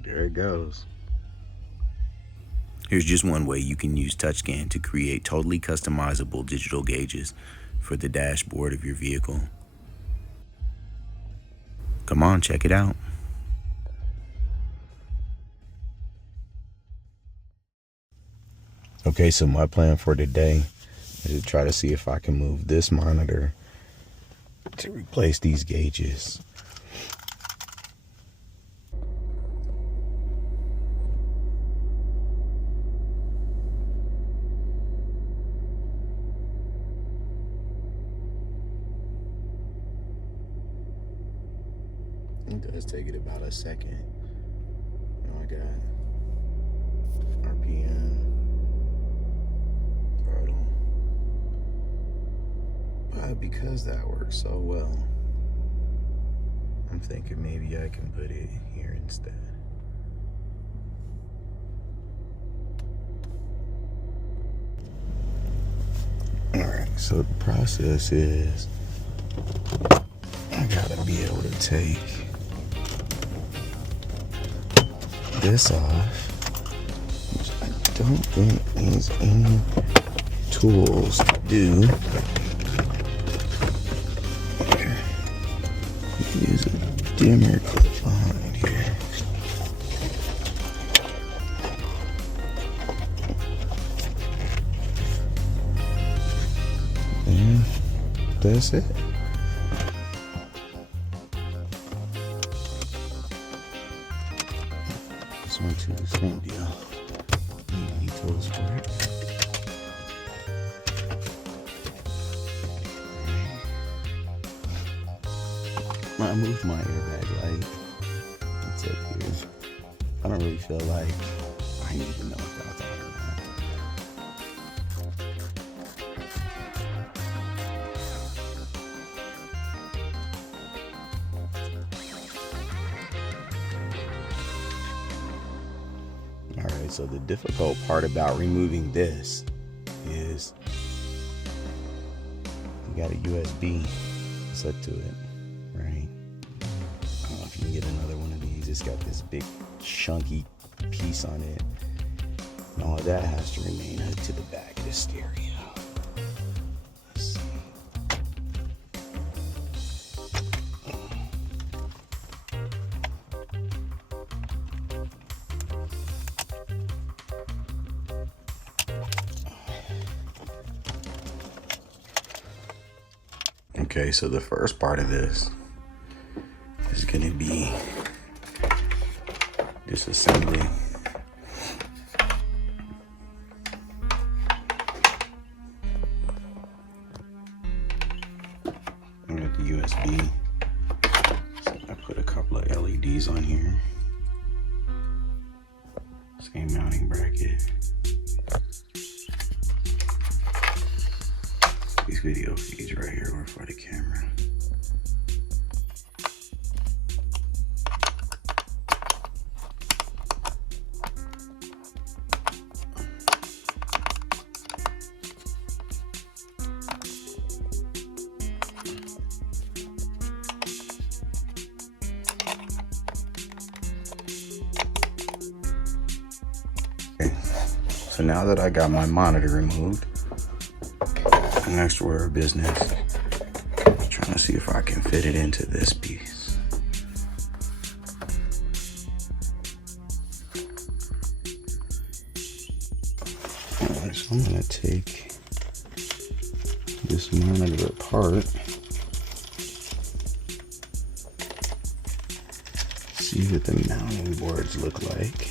Alright, there it goes. Here's just one way you can use TouchScan to create totally customizable digital gauges for the dashboard of your vehicle. Come on, check it out. Okay, so my plan for today is to try to see if I can move this monitor to replace these gauges. It does take it about a second. Now I got RPM, throttle. But because that works so well, I'm thinking maybe I can put it here instead. Alright, so the process is I gotta be able to take this off, which I don't think needs any tools to do. Use a dimmer clip behind here. And that's it. This one too, same deal. Need any tools for it. I moved my airbag light. It's up here. I don't really feel like I need to know if that's on or not. Alright, so the difficult part about removing this is you got a USB set to it, right? I don't know if you can get another one of these. It's got this big chunky piece on it, and all of that has to remain hooked to the back of the stereo. Let's see. Okay, so the first part of this is going to be disassembly. I got the USB. So I put a couple of LEDs on here. Same mounting bracket. These video feeds right here are for the camera. Okay, so now that I got my monitor removed, the next order of business is trying to see if I can fit it into this piece. Alright, so I'm gonna take this monitor apart, see what the mounting boards look like.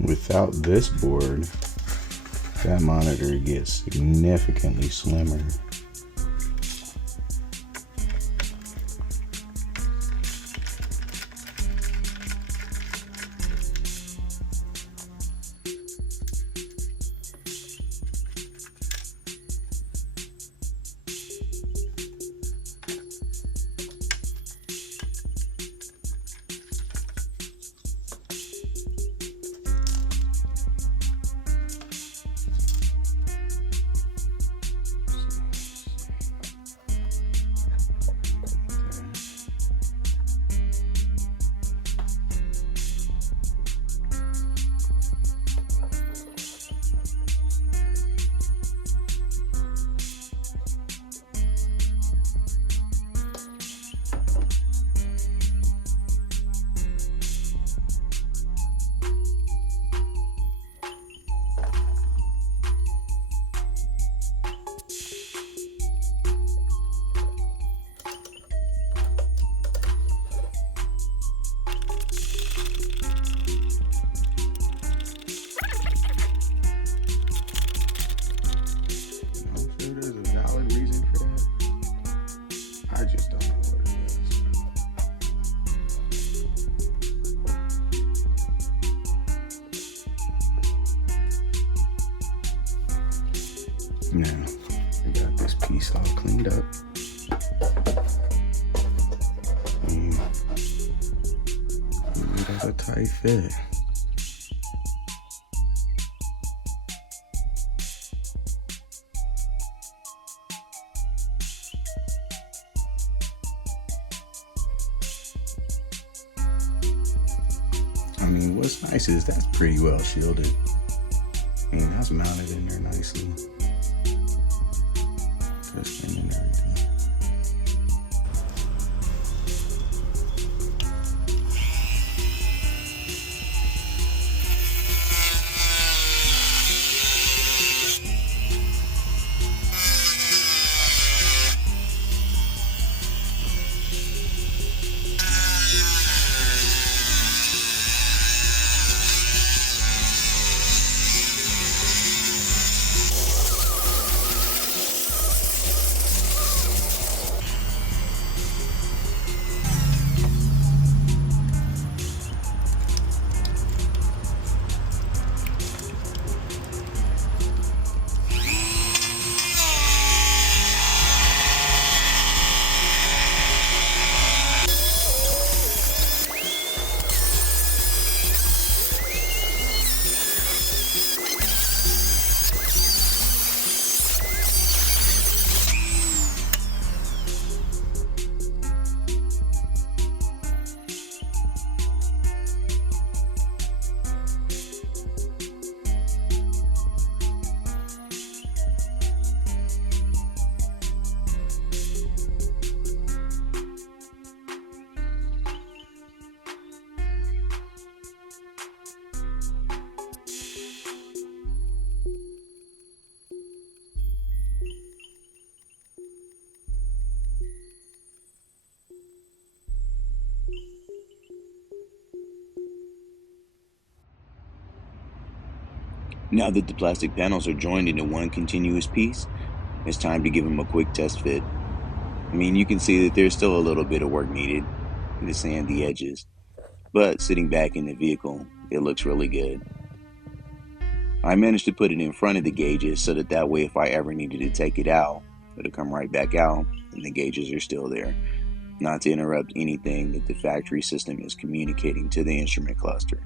Without this board, that monitor gets significantly slimmer. Now, we got this piece all cleaned up. And we got a tight fit. I mean, what's nice is that's pretty well shielded. And that's mounted in there nicely. TouchScan and everything. Now that the plastic panels are joined into one continuous piece, it's time to give them a quick test fit. I mean, you can see that there's still a little bit of work needed to sand the edges, but sitting back in the vehicle, it looks really good. I managed to put it in front of the gauges so that way if I ever needed to take it out, it'll come right back out and the gauges are still there, not to interrupt anything that the factory system is communicating to the instrument cluster.